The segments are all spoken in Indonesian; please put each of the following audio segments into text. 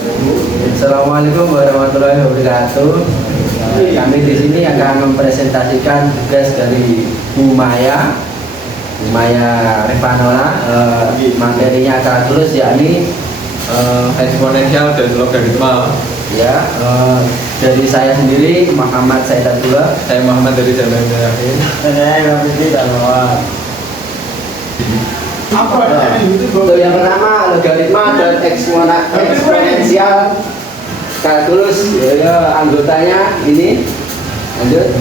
Assalamualaikum warahmatullahi wabarakatuh. Kami di sini akan mempresentasikan tugas dari Bu Maya Revanola. Materinya kalkulus, yakni eksponensial dan logaritma. Ya, dari saya sendiri Muhammad Saidullah. Saya Muhammad dari Jamal Yakin. Saya Raffi Dalawar. Untuk yang pertama, logaritma dan eksponensial kalkulus. Ya, anggotanya ini. Lanjut.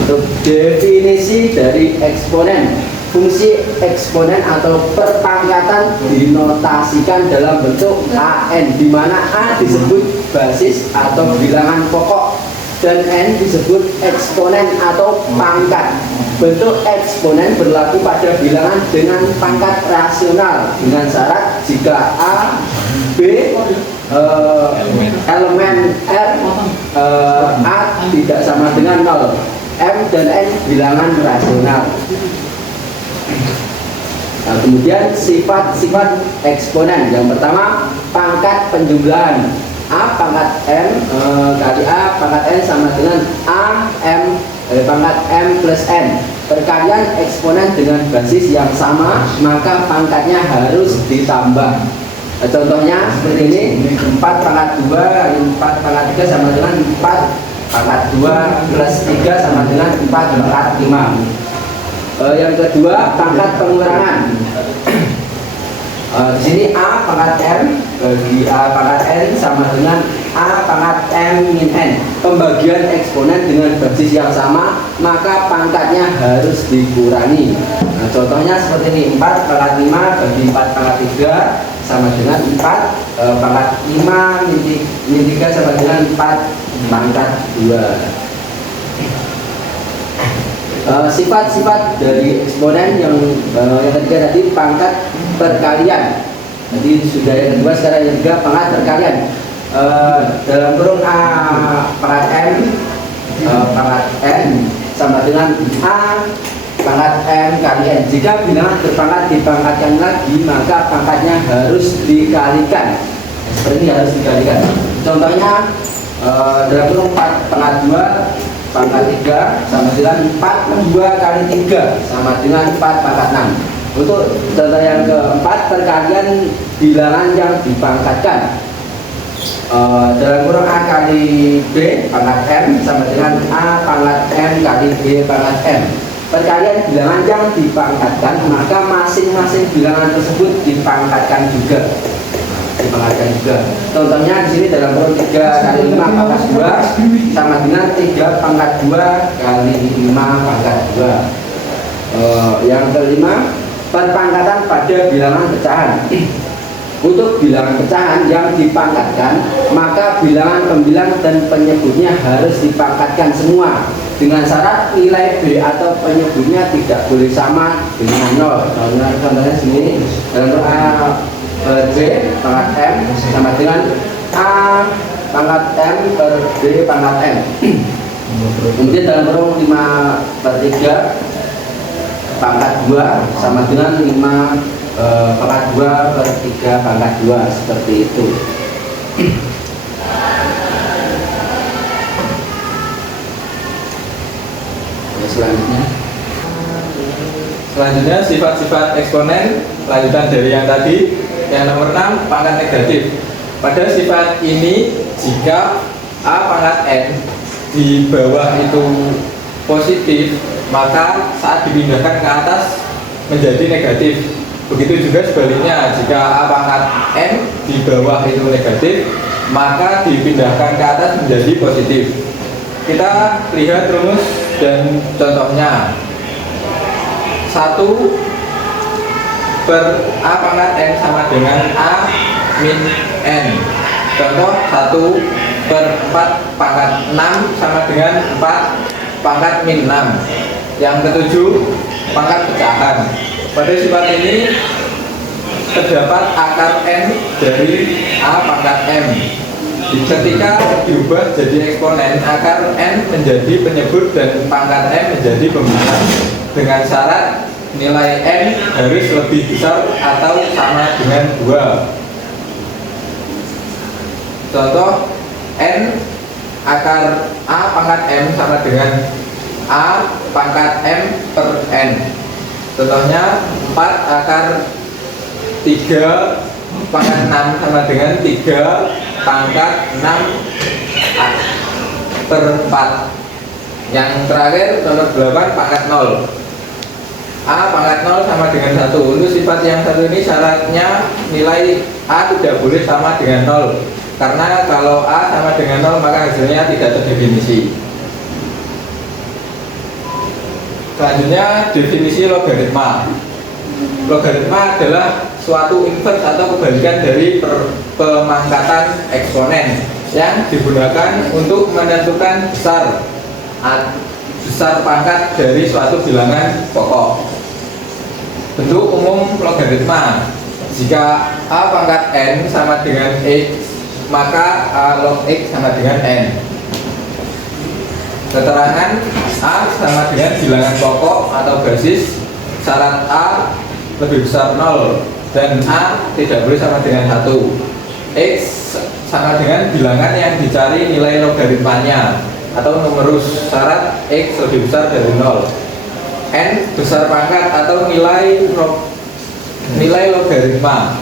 Untuk definisi dari eksponen. Fungsi eksponen atau perpangkatan dinotasikan dalam bentuk AN, di mana A disebut basis atau bilangan pokok dan N disebut eksponen atau pangkat. Bentuk eksponen berlaku pada bilangan dengan pangkat rasional dengan syarat jika A, B, elemen R, A tidak sama dengan 0, M dan N bilangan rasional. Nah, kemudian sifat-sifat eksponen. Yang pertama, pangkat penjumlahan. A pangkat M kali A pangkat N sama dengan A M pangkat M plus N. Perkalian eksponen dengan basis yang sama, maka pangkatnya harus ditambah. Contohnya seperti ini, 4 pangkat 2 kali 4 pangkat 3 sama dengan 4 pangkat 2 plus 3 sama dengan 4 pangkat 5. Yang kedua, pangkat pengurangan. Di sini A pangkat M bagi A pangkat N sama dengan A pangkat M min N. Pembagian eksponen dengan basis yang sama, maka pangkatnya harus dikurangi. Nah, contohnya seperti ini, 4 pangkat 5 bagi 4 pangkat 3 sama dengan 4 pangkat 5 min 3 sama dengan 4 pangkat 2. Sifat-sifat dari eksponen yang ketiga tadi, pangkat perkalian. Jadi sudah yang kedua, sekarang yang ketiga pangkat perkalian. Dalam kurung A pangkat M pangkat N sama dengan A pangkat M kali N. Jika bilangan berpangkat dipangkatkan lagi, maka pangkatnya harus dikalikan. Seperti ini, harus dikalikan. Contohnya dalam kurung 4 pangkat 2 pangkat 3 sama dengan 4 2 kali 3 sama dengan 4 pangkat 6. Untuk contoh yang keempat, perkalian bilangan yang dipangkatkan. Dalam kurung A kali B pangkat M sama dengan A pangkat M kali B pangkat M. Perkalian bilangan yang dipangkatkan, maka masing-masing bilangan tersebut dipangkatkan juga. Contohnya di sini dalam kurung 3 kali 5 pangkat 2 sama dengan 3 pangkat 2 kali 5 pangkat 2. Yang kelima, perpangkatan pada bilangan pecahan. Untuk bilangan pecahan yang dipangkatkan, maka bilangan pembilang dan penyebutnya harus dipangkatkan semua dengan syarat nilai B atau penyebutnya tidak boleh sama dengan 0. Contohnya sini dalam B pangkat M sama dengan A pangkat M per B pangkat M. Kemudian dalam kurung 5/3 pangkat 2 sama dengan 5 pangkat 2/3 pangkat 2, seperti itu. Selanjutnya sifat-sifat eksponen, lanjutan dari yang tadi. Yang nomor 6, pangkat negatif. Pada sifat ini, jika A pangkat N di bawah itu positif, maka saat dipindahkan ke atas menjadi negatif. Begitu juga sebaliknya, jika A pangkat N di bawah itu negatif, maka dipindahkan ke atas menjadi positif. Kita lihat rumus dan contohnya. 1 per A pangkat N sama dengan A min N. Contoh 1 per 4 pangkat 6 sama dengan 4 pangkat min 6. Yang ketujuh, pangkat pecahan. Pada sifat ini terdapat akar N dari A pangkat M. Ketika diubah jadi eksponen, akar N menjadi penyebut dan pangkat M menjadi pembilang, dengan syarat nilai N harus lebih besar atau sama dengan 2. Contoh N akar A pangkat M sama dengan A pangkat M per N. Contohnya 4 akar 3 pangkat 6 sama dengan 3 pangkat 6 per 4. Yang terakhir contoh 8 pangkat 0. A pangkat 0 sama dengan 1. Untuk sifat yang satu ini syaratnya nilai A tidak boleh sama dengan 0. Karena kalau A sama dengan 0 maka hasilnya tidak terdefinisi. Selanjutnya definisi logaritma. Logaritma adalah suatu inverse atau kebalikan dari pemangkatan eksponen yang digunakan untuk menentukan besar pangkat dari suatu bilangan pokok. Bentuk umum logaritma: jika A pangkat N sama dengan X, maka A log X sama dengan N. Keterangan: A sama dengan bilangan pokok atau basis. Syarat A lebih besar 0 dan A tidak boleh sama dengan 1. X sama dengan bilangan yang dicari nilai logaritmanya atau numerus. Syarat X lebih besar dari 0. N besar pangkat atau nilai logaritma.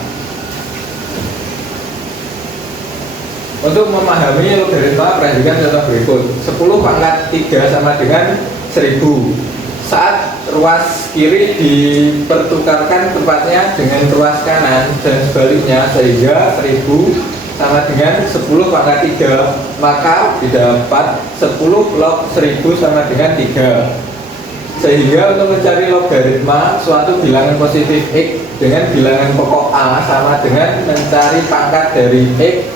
Untuk memahami logaritma, perhatikan contoh berikut. 10 pangkat 3 sama dengan 1000. Saat ruas kiri dipertukarkan tempatnya dengan ruas kanan dan sebaliknya, sehingga 1000 sama dengan 10 pangkat 3, maka didapat 10 log 1000 sama dengan 3. Sehingga untuk mencari logaritma suatu bilangan positif X dengan bilangan pokok A sama dengan mencari pangkat dari X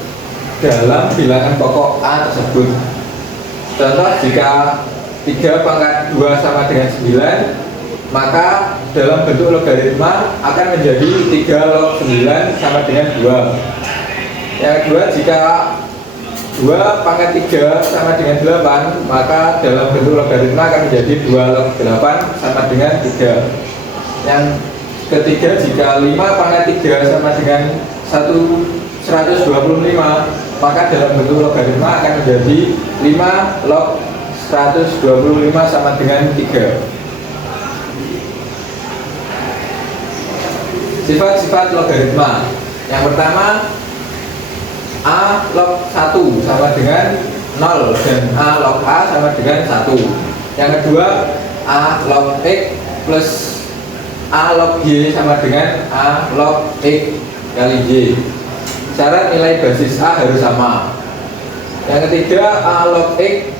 dalam bilangan pokok A tersebut. Contoh, jika 3 pangkat 2 sama dengan 9, maka dalam bentuk logaritma akan menjadi 3 log 9 sama dengan 2. Yang kedua, jika 2 pangkat 3 sama dengan 8, maka dalam bentuk logaritma akan menjadi 2 log 8 sama dengan 3. Yang ketiga, jika 5 pangkat 3 sama dengan 125, maka dalam bentuk logaritma akan menjadi 5 log 125 sama dengan 3. Sifat-sifat logaritma. Yang pertama, A log 1 sama dengan 0 dan A log A sama dengan 1. Yang kedua, A log X plus A log Y sama dengan A log X kali Y. Syarat nilai basis A harus sama. Yang ketiga, A log X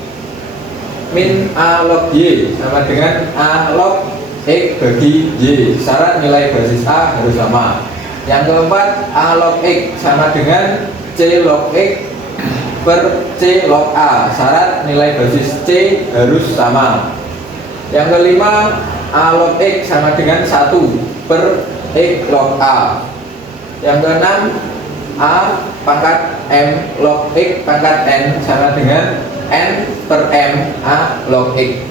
min A log Y sama dengan A log X bagi Y. Syarat nilai basis A harus sama. Yang keempat, A log X sama dengan C log X per C log A. Syarat nilai basis C harus sama. Yang kelima, A log X sama dengan 1 per X log A. Yang keenam, A pangkat M log X pangkat N sama dengan N per M A log X.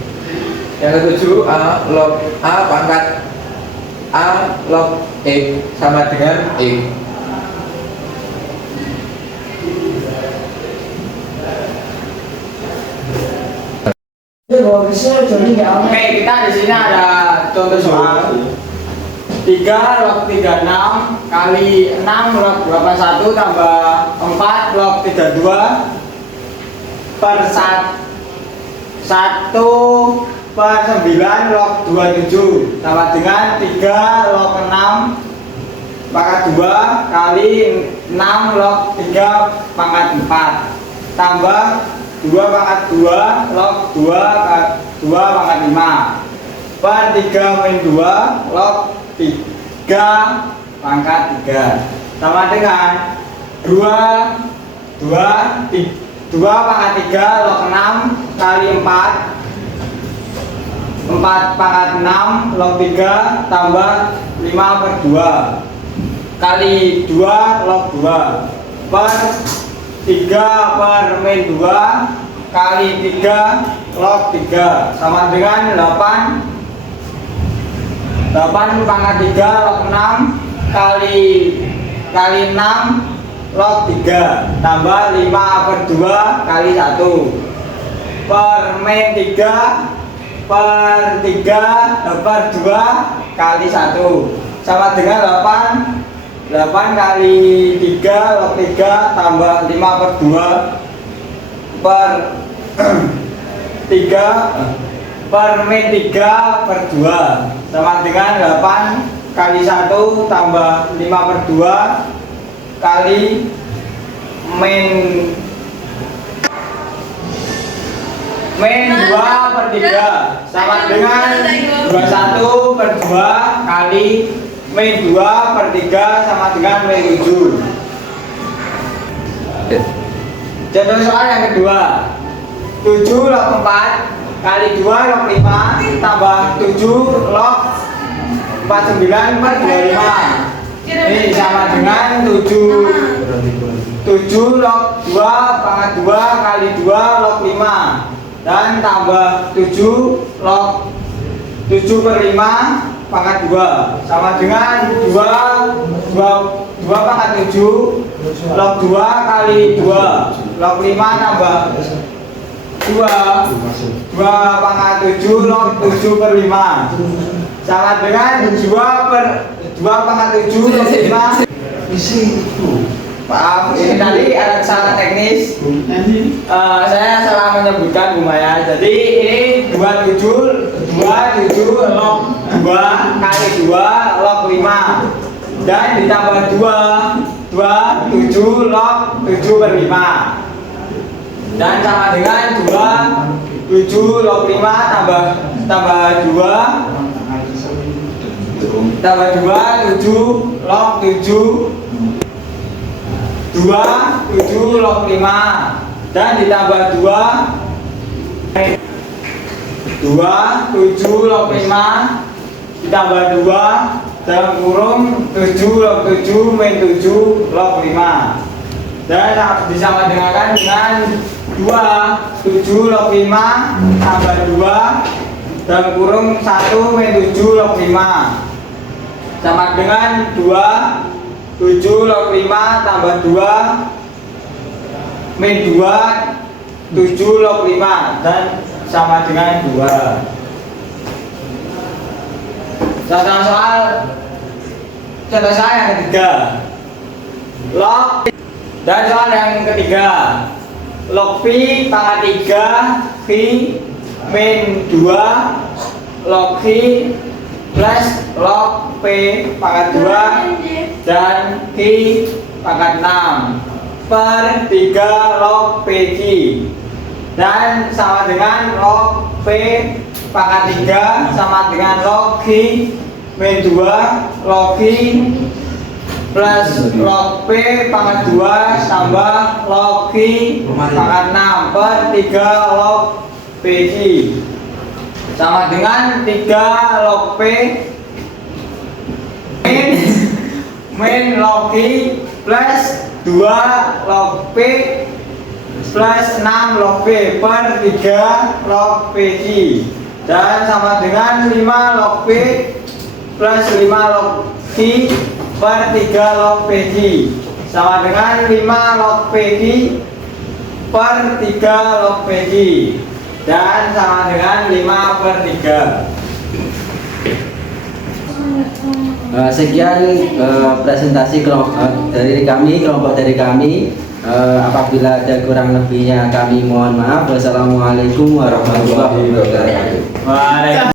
Yang ketujuh, A log A pangkat A log X sama dengan X. Oke, kita di sini ada contoh soal 3 log 36 kali 6 log 81 tambah 4 log 32 per 1 per 9 log 27 sama dengan 3 log 6 pangkat 2 kali 6 log 3 pangkat 4 tambah 2 pangkat 2 log 2 pangkat 5 per 3 min 2 log 3 pangkat 3 sama dengan 2 pangkat 3 log 6 kali 4 pangkat 6 log 3 tambah 5 per 2 kali 2 log 2 per 3 per min 2 kali 3 log 3 sama dengan 8 pangkat 3 log 6 kali 6 log 3 tambah 5/2 kali 1 per min 3 per 3 per 2 kali 1 sama dengan 8 kali 3 log 3 tambah 5/2 per 3 per min 3 per 2 sama dengan 8 kali 1 tambah 5/2 kali min 2/3 sama dengan 21/2 kali min 2/3 sama dengan min 7. Contoh soal yang kedua, 7 log 4 kali 2 log 5 tambah 7 log 49 per 25. Ini sama dengan 7 log 2 pangkat 2 kali 2 log 5 dan tambah 7 log 7/5 pangkat 2 sama dengan 2 pangkat 7 log 2 kali 2 log 5 tambah 2 pangkat 7 log 7/5 sama dengan 2 pangkat 7 log 5. Maaf, ini tadi ada kesalahan teknis. Saya salah menyebutkan Bu Maya. Jadi ini 27 log 2 kali 2 log 5 dan ditambah 7 log 7/5 dan sama dengan 7 log 5 tambah 2 7 log 7 7 log 5 dan ditambah 7 log 5 ditambah 2 dalam kurung 7 log 7 min 7 log 5 dan disama dengan 7 log 5 tambah 2 dalam kurung 1 min 7 log 5 sama dengan 7 log 5 tambah 2 min 2 7 log 5 dan sama dengan 2. Contoh soal yang ketiga, log dan soal yang ketiga log pi pangkat 3 pi min 2 log pi plus log p pangkat 2 dan pi pangkat 6 per 3 log pj dan sama dengan log p pangkat 3 sama dengan log q min 2 log q plus log p pangkat 2 tambah log q pangkat 6 per 3 log pj sama dengan 3 log p min log q plus 2 log p plus 6 log p per 3 log pj dan sama dengan 5 log p plus 5 log q per 3 log pj sama dengan 5 log pj per 3 log pj dan sama dengan 5 per 3. Sekian presentasi dari kelompok dari kami. Apabila ada kurang lebihnya kami mohon maaf. Wassalamualaikum warahmatullahi wabarakatuh.